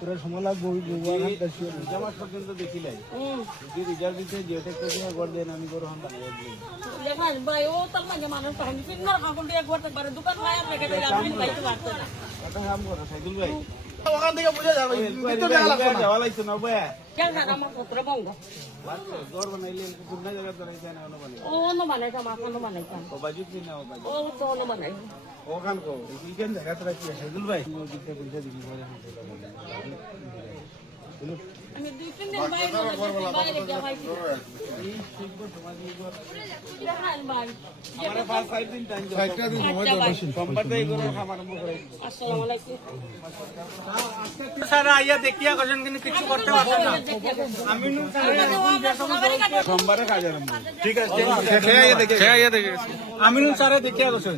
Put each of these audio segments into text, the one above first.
তোরা সময় লাগবো জামার পর্যন্ত দেখিলাই যদি রিজাল্ট দিতে যেটা গড় দেন আমি গরু হাম ভাই ও তার মানে মানুষ দোকান সাইদুল ভাই ওখান থেকে বুঝে যাবে যাওয়া লাগছে না ভাই আমার পুত্র বঙ্গ গড় বানাইলে কোন জায়গা বানাইছে না বানাইতাম মাখানো বানাইতাম ও বাজুক না ও বাজুক ও তো বানাই ওখান কো ইকেন জায়গা তো রাখি সাইদুল ভাই দিতে বুঝে দিবি আমি 2-3 দিন বাইরে যাই এই শিখবো সমাজ নির্ভর ভাই আমারে 5 দিন টাইম দাও 5টা দিন সময় দাও সোমবার থেকে গরু খামার আরম্ভ করে আসসালামু আলাইকুম স্যার আইয়া দেখিয়া করেন কিন্তু কিছু করতে পারছেন না আমিনুল স্যার সোমবারে কাজ আরম্ভ ঠিক আছে আমিনুল স্যারে দেখিয়া গেছেন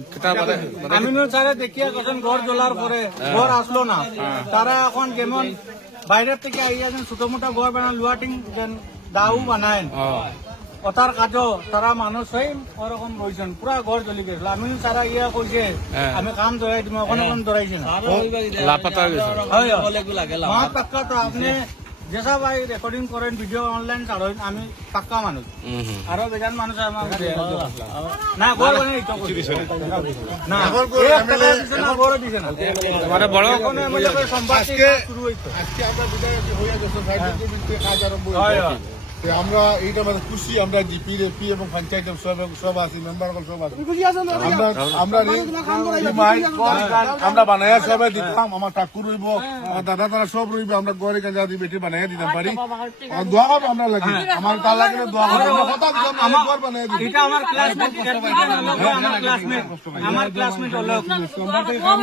আমিনুল স্যারে দেখিয়া গেছেন ঘর জ্বলার পরে ঘর আসলো না তারা এখন যেমন বাইরের থেকে আইয়াছেন ছোট মোটা ঘর বানান লুয়াটিং দাউ বানায় ওটার কাজও তারা মানুষ হয়ে ওরকম রয়েছেন পুরা ঘর জ্বলি গেছিল আমিনুল স্যারা ইয়া কইছে আমি কাম ধরাই দিম এখন এখন ধরাইছি না পাক্কা তো আপনি যেসা ভাই রেকর্ডিং করেন ভিডিও অনলাইন ছাড়েন আমি পাক্কা মানুষ আরো বেজান মানুষ আমার না ঘর বানাই না ঘর দিছে না বড় সম্পর্কে শুরু হইতো আজকে আমরা বিদায় হয়ে গেছে কাজ আরম্ভ আমরা এইটা মানে খুশি আমরা জিপি রেপি এবং পঞ্চায়েত সব আছি মেম্বার সব আছি আমরা বানাইয়া সবাই দিতাম আমার ঠাকুর রইব আমার দাদা তারা সব রইবে আমরা গড়ে কাজা দিয়ে বেটি বানাইয়া দিতাম পারি দোয়া করবো আমরা লাগি আমার তার লাগে দোয়া করবো আমার ঘর বানাইয়া দিই এটা আমার ক্লাসমেট আমার ক্লাসমেট হলো